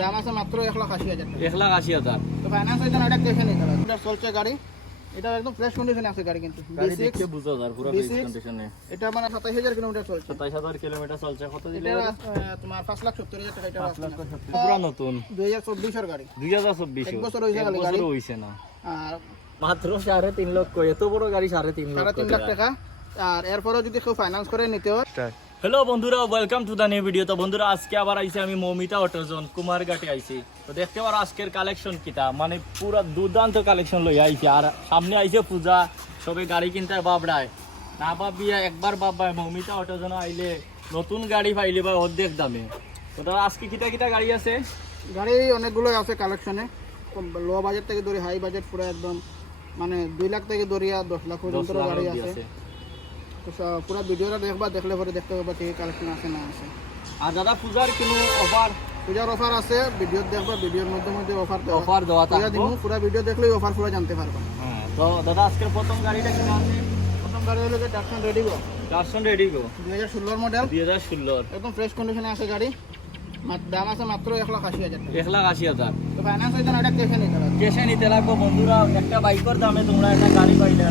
দাম আছে মাত্র এক লাখ আশি হাজার এক লাখ আশি হাজার। তো ফাইন্যান্স হইতে না এটা দেখে নিতে হবে। এটা চলছে গাড়ি। এটা একদম ফ্রেশ কন্ডিশনে আছে গাড়ি কিন্তু। গাড়ি দেখতে বুঝা যার পুরো ফ্রেশ কন্ডিশনে এটা মানে সাতাইশ হাজার কিলোমিটার চলছে। সাতাইশ হাজার চলছে। কত দিলে তোমার পাঁচ লাখ সত্তর হাজার টাকা এটা পাঁচ লাখ সত্তর। পুরা নতুন। দুই হাজার চব্বিশের গাড়ি। দুই হাজার চব্বিশ। এক বছর খালি গাড়ি। হয়েছে না। আর মাত্র সাড়ে তিন লক্ষ। এত বড় গাড়ি সাড়ে তিন সাড়ে তিন লাখ টাকা। আর এরপরেও যদি কেউ ফাইন্যান্স করে নিতে হয় হ্যালো বন্ধুরা welcome to the new video তো বন্ধুরা আজকে আবার আইছি আমি মৌমিতা অটোজন কুমারঘাটে আইছি। তো দেখতে পারো আজকের কালেকশন কিটা মানে পুরো দুর্দান্ত কালেকশন লই আইছি। আর সামনে আইছে পূজা সবে গাড়ি কিনতে বাবড়ায়। না ভাবিয়া একবার বাবায় মৌমিতা অটোজন আইলে নতুন গাড়ি পাইলে বা অর্ধেক দামে। তো দাদা আজকে কিটা কিটা গাড়ি আছে? গাড়ি অনেকগুলো আছে কালেকশনে লো বাজেট থেকে ধরে হাই বাজেট পুরো একদম মানে দুই লাখ থেকে ধরিয়া দশ লাখ পর্যন্ত গাড়ি আছে। তো পুরো ভিডিওটা দেখবা দেখলে পরে দেখতে পাবা কি কালেকশন আছে না আছে। আর দাদা পূজার কোনো অফার পূজার অফার আছে ভিডিও দেখবা ভিডিওর মধ্যে মধ্যে অফার অফার দেওয়া থাকবে দিন পুরো ভিডিও দেখলেই অফার পুরো জানতে পারবা হ্যাঁ তো দাদা আজকের প্রথম গাড়িটা কিনা আছে? প্রথম গাড়ি হলো যে ডাকশন রেডি গো চারশো রেডি গো দুই হাজার ষোলোর মডেল দুই হাজার ষোলোর একদম ফ্রেশ কন্ডিশনে আছে গাড়ি। দাম আছে মাত্র এক লাখ আশি হাজার এক লাখ আশি হাজার। তো ফাইন্যান্স হইতে না এটা কেসে নিতে লাগবো। বন্ধুরা একটা বাইকের দামে তোমরা একটা গাড়ি পাইলে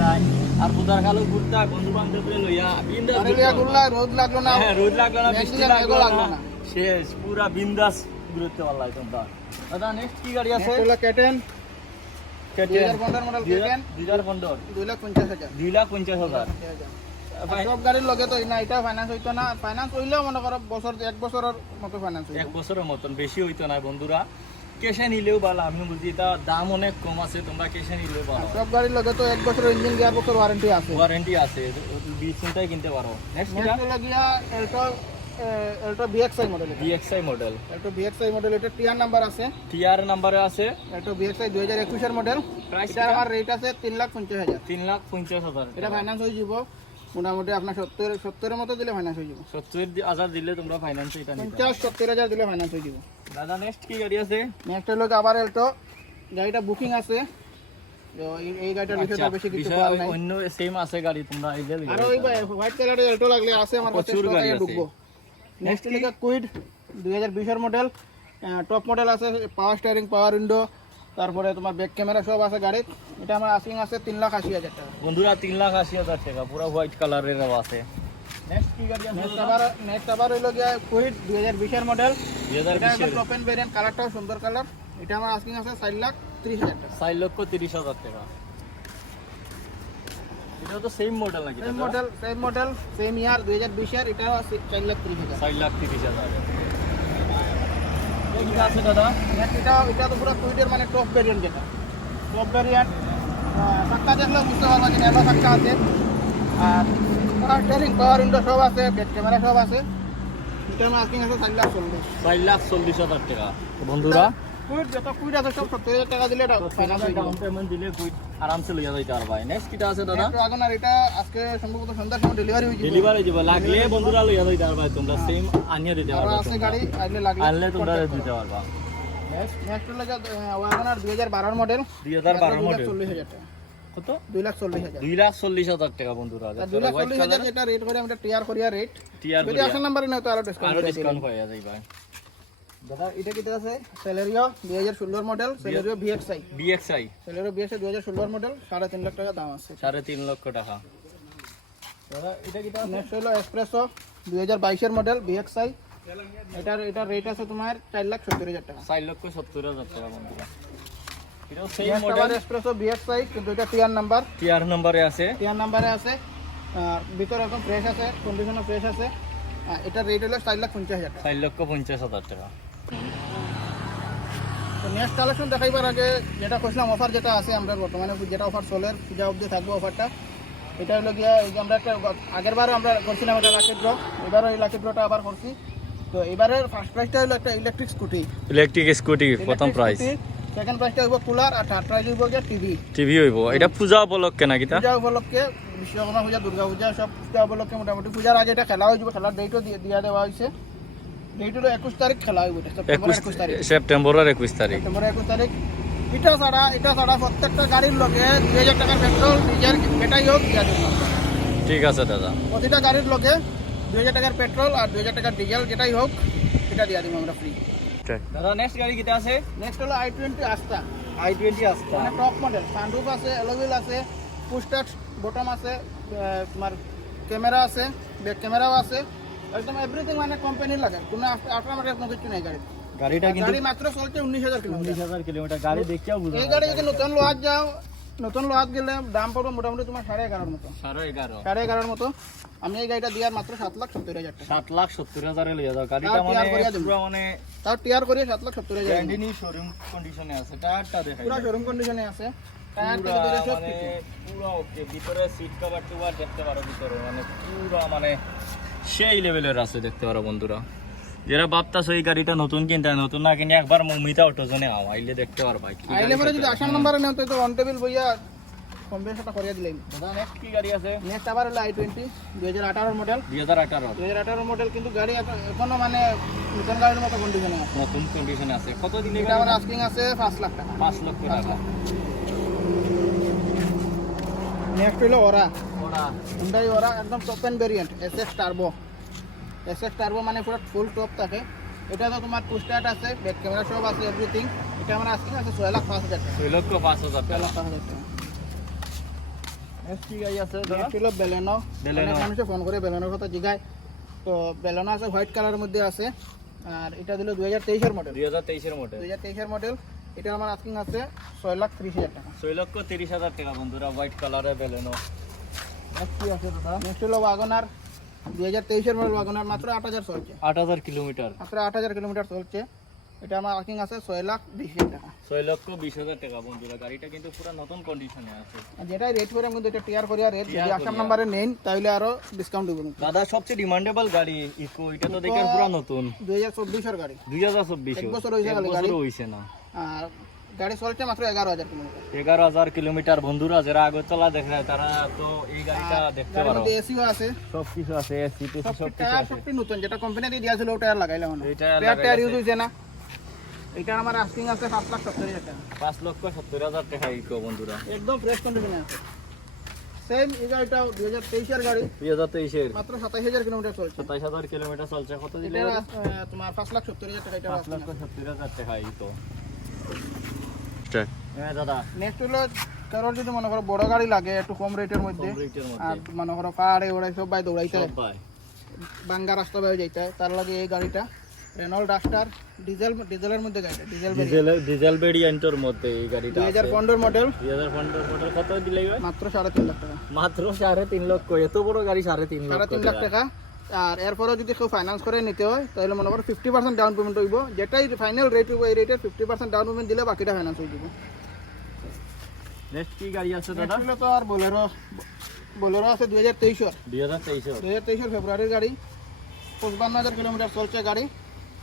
আর বুধার কালো ঘুরতা বন্ধু বান্ধবরে লইয়া বিন্দাস রোদ লাগল না হ্যাঁ রোদ লাগল না বৃষ্টি লাগল না। শেষ পুরা বিন্দাস ঘুরতে পারলাই তোমরা। দাদা নেক্সট কি গাড়ি আছে? Next হলো কেটেন দুই কেটিএম মডেল কেটেন দুই হাজার পনেরো। দুই লাখ পঞ্চাশ হাজার। দুই লাখ পঞ্চাশ হাজার। আর সব গাড়ির লগে তো না এটা ফাইন্যান্স হইতো না। ফাইন্যান্স হইলেও মনে করো বছর এক বছরের মতো ফাইন্যান্স এক বছরের মতন বেশি হইতো না বন্ধুরা। কেসে নিলেও ভালো আমি বুঝি এটা দাম অনেক কম আছে তোমরা কেসে নিলেও ভালো। সব গাড়ির লগে তো এক বছর ইঞ্জিন গিয়ার বছর ওয়ারেন্টি আছে। ওয়ারেন্টি আছে বিশ চিন্তায় কিনতে পারো। নেক্সট গিয়া Alto Alto VXI model DXI model Alto VXI model এটা টিআর নাম্বার আছে। টিআর নাম্বারে আছে। এলটো বিএক্সআই দুই হাজার একুশের মডেল প্রাইস এটা আমার রেট আছে তিন লাখ পঞ্চাশ হাজার। তিন লাখ পঞ্চাশ হাজার। এটা ফাইন্যান্স হয়ে যাব। মোটামুটি আপনার সত্তর সত্তরের মতো দিলে ফাইন্যান্স হয়ে যাব। সত্তর হাজার দিলে তোমরা ফাইন্যান্স এটা পঞ্চাশ সত্তর হাজার দিলে ফাইন্যান্স হয়ে যাব। দাদা নেক্সট কি গাড়ি আছে? নেক্সট হলো আবার এলটো গাড়িটা বুকিং আছে। এই- বেশি কিছু বিষয় নাই। অন্য সেম আছে গাড়ি তোমরা এই যে আর ওই হোয়াইট কালারের এলটো লাগলে আছে আমার কাছে প্রচুর গাড়ি আছে, আছে। ঢুকবো। নেক্সট হলো কুইড দুই হাজার বিশের মডেল টপ মডেল আছে পাওয়ার স্টিয়ারিং পাওয়ার উইন্ডো তারপরে তোমার ব্যাক ক্যামেরা সব আছে গাড়ির। এটা আমার আসিং আছে তিন লাখ আশি হাজার টাকা। বন্ধুরা তিন লাখ আশি হাজার টাকা পুরো হোয়াইট কালারের আছে। নেক্সট কি গাড়ি আছে? নেক্সট আবার নেক্সট আবার হইল গিয়া দুই হাজার বিশের মডেল ওপেন ভেরিয়েন্ট কালারটাও সুন্দর কালার এটা আমার আসিং আছে চার লাখ ত্রিশ হাজার টাকা। চার লক্ষ তিরিশ হাজার টাকা। এটা তো সেম মডেল নাকি? Same model same model same year দুই হাজার বিশের এটাও চার লাখ ত্রিশ হাজার। চার লাখ তিরিশ হাজার। এটা আছে দাদা? এটা এটা তো পুরো কুইডের মানে টপ ভেরিয়েন্ট যেটা। টপ ভেরিয়েন্ট চাক্কা দেখলেও বুঝতে পারবা যে ন্যালো চাক্কা আছে। আর পাওয়ার স্টিয়ারিং পাওয়ার উইন্ডো সব আছে ব্যাক ক্যামেরা সব আছে। এটা আমার আসিং আছে চার লাখ চল্লিশ। চার লাখ চল্লিশ হাজার টাকা। বন্ধুরা এটা ফাইনাল হয়ে যাবে। ডাউন পেমেন্ট দিলে আরামসে লইয়া যাইতে পারবা নেক্সট কিটা আছে দাদা? Next আর এটা আজকে সম্ভবত সন্ধ্যার সময় ডেলিভারি হয়ে যাবে। ডেলিভারি দিব লাগলে বন্ধুরা লইয়া যাইতে পারবা তোমরা সেম আনিয়ে দিতে পারবা আছে গাড়ি আইলে লাগলে আনলে তোমরা দিতে পারবা। নেক্সট হলো ওয়াগন আর দুই হাজার বারোর মডেল দুই হাজার বারো মডেল চল্লিশ হাজার টাকা। কত? দুই লাখ চল্লিশ হাজার। লাখ টাকা বন্ধুরা। আর দুই লাখ চল্লিশ হাজার যেটা রেট করে আমরা টিআর করিয়া রেট টিয়ার যদি আসল নাম্বারে নয় তো আরও ডিসকাউন্ট আরও ডিসকাউন্ট পাওয়া যাইবা দাদা এটা আছে সেলেরিও দুই হাজার ষোলোর মডেল সেলেরিও সেলেরিও দুই হাজার ষোলোর মডেল সাড়ে তিন লাখ টাকা দাম আছে। সাড়ে তিন লক্ষ টাকা। দাদা এটা নেক্সট হলো এক্সপ্রেসো দুই হাজার বাইশের মডেল বিএক্সআই এটার এটার রেট আছে তোমার চার লাখ সত্তর হাজার টাকা। চার লক্ষ সত্তর হাজার টাকা বন্ধুরা। এটাও সেই Next মডেল আবার এক্সপ্রেসো বিএক্সআই কিন্তু এটা টিআর নাম্বার টিয়ার নম্বরে আছে। টিআর নাম্বারে আছে। আর ভিতরে একদম ফ্রেশ আছে কন্ডিশনও ফ্রেশ আছে। এটার রেট হলো চার লাখ পঞ্চাশ হাজার চার লক্ষ পঞ্চাশ হাজার টাকা। তো নেক্সট কালেকশন দেখাইবার আগে যেটা কইছিলাম অফার যেটা আছে আমরা বর্তমানে যেটা অফার চলে পূজা অবধি থাকবে অফারটা এটা হলো গিয়া এই যে আমরা একটা আগের বারও আমরা করছিলাম একটা লাকি ড্র এবারও এই লাকি ড্রটা আবার করছি। তো এবারের ফার্স্ট প্রাইসটা হলো একটা ইলেকট্রিক স্কুটি ইলেকট্রিক স্কুটি প্রথম প্রাইস সেকেন্ড প্রাইসটা হইব কুলার আর থার্ড প্রাইস হইব গিয়া টিভি টিভি হইব। এটা পূজা উপলক্ষে নাকি তা? পূজা উপলক্ষে বিশ্বকর্মা পূজা দুর্গা পূজা সব পূজা উপলক্ষে মোটামুটি। পূজার আগে এটা খেলা হয়ে যাবে খেলার ডেটও দিয়া দেওয়া হয়েছে ডেট হলো একুশ তারিখ খেলা হইব একুশ তারিখ। সেপ্টেম্বরের একুশ তারিখ। সেপ্টেম্বরের একুশ তারিখ। এটা ছাড়া এটা ছাড়া প্রত্যেকটা গাড়ির লগে দুই হাজার টাকার পেট্রোল ডিজেল যেটাই হোক দিয়া দেবো ঠিক আছে দাদা। প্রতিটা গাড়ির লগে দুই হাজার টাকার পেট্রোল আর দুই হাজার টাকার ডিজেল যেটাই হোক এটা দিয়া দিব আমরা ফ্রি দাদা নেক্সট গাড়ি কিটা আছে? নেক্সট হলো i twenty Asta i twenty Asta মানে টপ মডেল সানরুফ আছে এলোভিল আছে পুস্টার বটম আছে তোমার ক্যামেরা আছে ব্যাক ক্যামেরাও আছে। একদম এভরিথিং মানে কোম্পানির লাগে। কোনো আফটার মার্কেট কোনো কিছু নেই গাড়ি গাড়িটা কিন্তু গাড়ি মাত্র চলছে উনিশ হাজার উনিশ কিলোমিটার হাজার কিলোমিটার। গাড়ি দেখিয়াও বুঝা এই গাড়ি যদি নতুন লোহাত যাও নতুন লোহাত গেলে দাম পড়বে মোটামুটি তোমার সাড়ে এগারোর মতো। সাড়ে এগারো। সাড়ে এগারোর মতো। আমি এই গাড়িটা দেওয়ার মাত্র সাত লাখ সত্তর হাজার টাকা। সাত লাখ সত্তর হাজারে লইয়া যাও। গাড়িটা মানে। পুরো মানে তাও টিয়ার করে সাত লাখ সত্তর হাজার। ব্র্যান্ডিনি শোরুম কন্ডিশনে আছে। টায়ারটা দেখাই পুরো শোরুম কন্ডিশনে আছে। টায়ার থেকে ধরে সব মানে কিছু। পুরো ওকে ভিতরে সিট কভার টুভার দেখতে পারো ভিতরে। মানে পুরো মানে সেই লেভেলের আছে দেখতে পারো বন্ধুরা। যারা ভাবতাছো এই গাড়িটা নতুন কিনতে নতুন না কিনে একবার মমিতা অটোজনে আও আইলে দেখতে পারবা আইলে পরে যদি। আসাম নাম্বারে নেও তো অন টেবিল বইয়া কম বেশ একটা করিয়া দিলাম দাদা নেক্সট কি গাড়ি আছে? নেক্সট আবার হলো আই টোয়েন্টি দুই হাজার আঠারোর মডেল দুই হাজার আঠারো। দুই হাজার আঠারোর মডেল কিন্তু গাড়ি এখনও মানে নতুন গাড়ির মতো কন্ডিশনে আছে। নতুন কন্ডিশনে আছে। কত দিনে এটা আমার আস্কিং আছে পাঁচ লাখ টাকা। পাঁচ লক্ষ টাকা। নেক্সট হলো ওরা হুন্ডাই ওরা একদম top end variant S X turbo S X turbo মানে পুরো ফুল টপ থাকে। এটা তো তোমার পুস্টার্ট আছে ব্যাক ক্যামেরা সব আছে এভরিথিং এটা আমার আস্কিং আছে ছয় লাখ পাঁচ হাজার টাকা। ছয় লক্ষ পাঁচ হাজার ছয় লাখ পাঁচ হাজার টাকা। নেক্সট গাড়ি আছে দাদা? Baleno Baleno. মানুষে ফোন করে বেলেনোর কথা জিগায়। তো বেলেনো আছে হোয়াইট কালারের মধ্যে আছে। আর এটা দিল দুই হাজার তেইশের মডেল দুই হাজার তেইশের মডেল দুই হাজার তেইশের মডেল এটা আমার আস্কিং আছে ছয় লাখ ত্রিশ হাজার টাকা। ছয় লক্ষ তিরিশ হাজার টাকা বন্ধুরা হোয়াইট কালারের বেলেনো কি আছে দাদা। নেক্সট হলো ওয়াগনার। দুই হাজার তেইশের মডেল ওয়াগনার মাত্র আট হাজার চলছে। আট হাজার কিলোমিটার। মাত্র আট হাজার কিলোমিটার চলছে। এটা আমার আর্কিং আছে ছয় লাখ বিশ হাজার টাকা। ছয় লক্ষ বিশ হাজার টাকা বন্ধুরা গাড়িটা কিন্তু পুরো নতুন কন্ডিশনে আছে। যেটাই রেট করে কিন্তু এটা টিয়ার করিয়া রেট যদি আসাম নাম্বারে নেন তাহলে আরও ডিসকাউন্ট দেবো দাদা সবচেয়ে ডিমান্ডেবল গাড়ি ইকো এটা তো দেখেন পুরো নতুন। দুই হাজার চব্বিশের গাড়ি। দুই হাজার চব্বিশ এক বছর হয়েছে গাড়ি। হয়েছে না। আর গাড়ি চলছে মাত্র এগারো হাজার কিলোমিটার। এগারো হাজার কিলোমিটার। বন্ধুরা যারা আগরতলা দেখে তারা তো এই গাড়িটা দেখতে গাড়ির পারো। এসিও আছে। সব কিছু আছে এসি টেসি সব সব কিছু আছে। সবটি নতুন যেটা কোম্পানি দিয়ে দিয়েছিল ওটা আর লাগাইলাম না এইটা টায়ার টায়ার ইউজ। হয়েছে না। এটা আমার আস্কিং আছে পাঁচ লাখ সত্তর হাজার টাকা। পাঁচ লক্ষ সত্তর হাজার টাকা ইকো বন্ধুরা। একদম ফ্রেশ কন্ডিশনে আছে। সেম এই গাড়িটা দুই হাজার তেইশের গাড়ি। দুই হাজার তেইশের মাত্র সাতাইশ হাজার কিলোমিটার চলছে। সাতাইশ হাজার কিলোমিটার চলছে। কত দিলে এটা তোমার পাঁচ লাখ সত্তর হাজার টাকা এটা পাঁচ লক্ষ সত্তর হাজার টাকা ইকো হ্যাঁ দাদা। নেক্সট হলো কারোর যদি মনে করো বড় গাড়ি লাগে একটু কম রেটের মধ্যে কম রেটের আর মধ্যে। মনে করো পাহাড়ে ওড়াই সব বাই দৌড়াইতে বাঙ্গা রাস্তা বাইরে যাইতে তার লাগে এই গাড়িটা। রেনল্ড ডাস্টার ডিজেল ডিজেলের মধ্যে গাড়িটা ডিজেল ডিজেল ডিজেল ভেরিয়েন্টের মধ্যে এই গাড়িটা দুই হাজার মডেল কত ভাই? মাত্র লাখ টাকা। মাত্র লক্ষ এত বড় গাড়ি তিন লক্ষ তিন লাখ টাকা। আর এরপরে যদি কেউ ফাইন্যান্স করে নিতে হয় তাহলে মনে করো ফিফটি পার্সেন্ট ডাউন পেমেন্ট হইব। যেটাই ফাইনাল রেট হইব এই রেটের ফিফটি পার্সেন্ট ডাউন পেমেন্ট দিলে বাকিটা ফাইন্যান্স হয়ে যাব। নেক্সট কি গাড়ি আছে দাদা? আসলে তো আর বোলেরো বোলেরো আছে দুই হাজার তেইশের দুই হাজার তেইশের দুই হাজার তেইশের ফেব্রুয়ারির গাড়ি। পঁচপান্ন হাজার কিলোমিটার চলছে গাড়ি।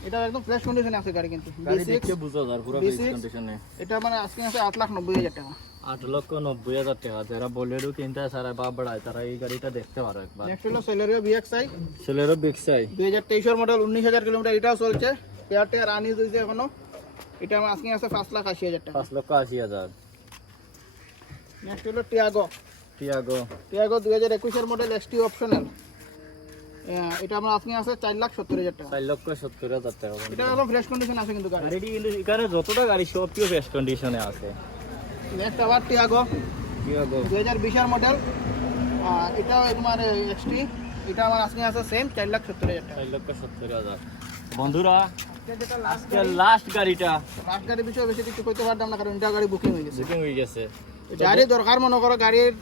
এটা একদম ফ্রেশ কন্ডিশনে আছে গাড়ি কিন্তু। গাড়ি B6 দেখতে বুঝা যায় পুরো B6 কন্ডিশনে এটা মানে আজকে আছে আট লাখ নব্বই হাজার টাকা। আট লক্ষ নব্বই হাজার টাকা। যারা বোলেরো কিনতে সারা বা বাড়ায় তারা এই গাড়িটা দেখতে পারো একবার। নেক্সট হলো বিএক্সআই দুই হাজার তেইশের মডেল উনিশ হাজার কিলোমিটার এটাও চলছে। পেয়ার টেয়ার আনিজ হয়েছে এখনও। এটা আমার আজকে আছে পাঁচ লাখ আশি হাজার টাকা। পাঁচ লক্ষ আশি হাজার। নেক্সট হলো? টিয়াগো টিয়াগো টিয়াগো দুই হাজার একুশের মডেল এসটি অপশনাল এটা আমার আজকে আছে চার লাখ সত্তর হাজার টাকা। চার লক্ষ সত্তর হাজার টাকা। এটা একদম ফ্রেশ কন্ডিশন আছে কিন্তু গাড়ি কিন্তু এখানে যতটা গাড়ি সব কিছু বেস্ট কন্ডিশনে আছে। নেক্সট আবার টিয়াগো টিয়াগো দুই হাজার বিশের মডেল এটা তোমার এক্সটি এটা আমার আজকে আছে সেম চার লাখ সত্তর হাজার টাকা। চার লক্ষ সত্তর হাজার। বন্ধুরা লাস্ট গাড়িটা। লাস্ট গাড়ির বিষয়ে বেশি কিছু করতে পারতাম না কারণ এটা গাড়ি বুকিং হয়ে গেছে। বুকিং হয়ে গেছে। গাড়ি দরকার মনে করো গাড়ির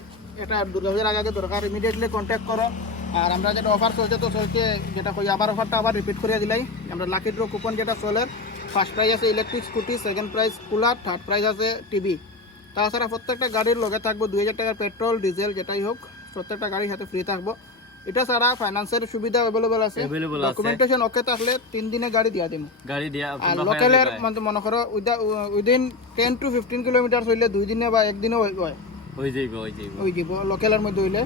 এটা দুর্গাপূজার আগে আগে দরকার ইমিডিয়েটলি কন্ট্যাক্ট করো। আর আমরা যেটা অফার চলছে তো চলছে যেটা কই আবার অফারটা আবার রিপিট করে দিলাই। আমরা লাকি ড্র কুপন যেটা চলে ফার্স্ট প্রাইজ আছে electric scooty second prize cooler third prize আছে টিভি তাছাড়া প্রত্যেকটা গাড়ির লগে থাকব দুই হাজার টাকার পেট্রোল ডিজেল যেটাই হোক প্রত্যেকটা গাড়ির সাথে ফ্রি থাকব। এটা ছাড়া ফাইন্যান্সের সুবিধা অ্যাভেলেবল আছে। Available আছে। ডকুমেন্টেশন ওকে থাকলে তিন দিনে গাড়ি দিয়া দিব গাড়ি দিয়া আর লোকালের মানে মনে করো within ten to fifteen kilometre হইলে দুই দিনে বা একদিনে হয়। হয়ে যাইব হয়ে যাইব। ওই দিব লোকালের মধ্যে হইলে।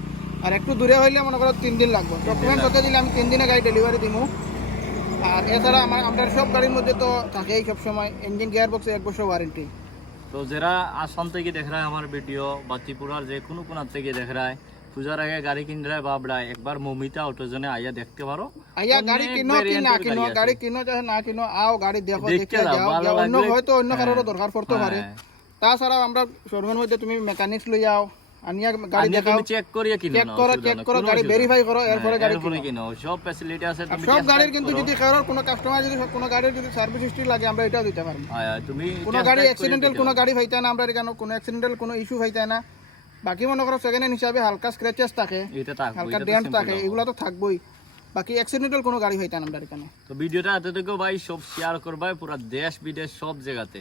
আর একটু দূরে হইলে মনে করো তিন দিন লাগবে। ডকুমেন্ট ওকে দিলে আমি তিন দিনে গাড়ি ডেলিভারি দিব আর এছাড়া আমার আমাদের সব গাড়ির মধ্যে তো থাকেই সবসময়। ইঞ্জিন গিয়ার বক্সে এক বছর ওয়ারেন্টি তো যারা আসাম থেকে দেখ আমার ভিডিও বা ত্রিপুরার যে কোনো কোনার থেকে দেখ পূজার আগে গাড়ি কিনলে বাবড়া একবার মমিতা অটোজনে আইয়া দেখতে পারো আইয়া গাড়ি কিনো কি না কিনো গাড়ি কিনো চাহে না কিনো আও গাড়ি দেখো দেখতে যাও। অন্য হয়তো অন্য কারোরও দরকার পড়তে পারে। হ্যাঁ। তাছাড়াও আমরা শোরুমের মধ্যে তুমি মেকানিক্স লই যাও আনিয়া গাড়ি দেখাও। চেক করিয়ে কিনো চেক করো চেক করো গাড়ি ভেরিফাই করো এরপরে হ্যাঁ, গাড়ি কিনো। সব ফ্যাসিলিটি আছে তুমি সব গাড়ির কিন্তু যদি কারোর কোনো কাস্টমার যদি কোনো গাড়ির যদি সার্ভিস হিস্ট্রি লাগে আমরা এটাও দিতে পারব। হ্যাঁ, হ্যাঁ, তুমি কোনো গাড়ি অ্যাক্সিডেন্টাল কোনো। গাড়ি হইতে না আমরা এখানে কোনো অ্যাক্সিডেন্টাল কোনো ইস্যু হইতে না। বাকি মনে করো সেকেন্ড হ্যান্ড হিসাবে হালকা স্ক্র্যাচেস থাকে হালকা ডেন্ট থাকে। এগুলো তো থাকবোই। বাকি অ্যাক্সিডেন্টাল কোনো গাড়ি হয় না এখানে। তো ভিডিওটা হাতে থেকে ভাই সব শেয়ার করবাই পুরো দেশ বিদেশ সব জায়গাতে।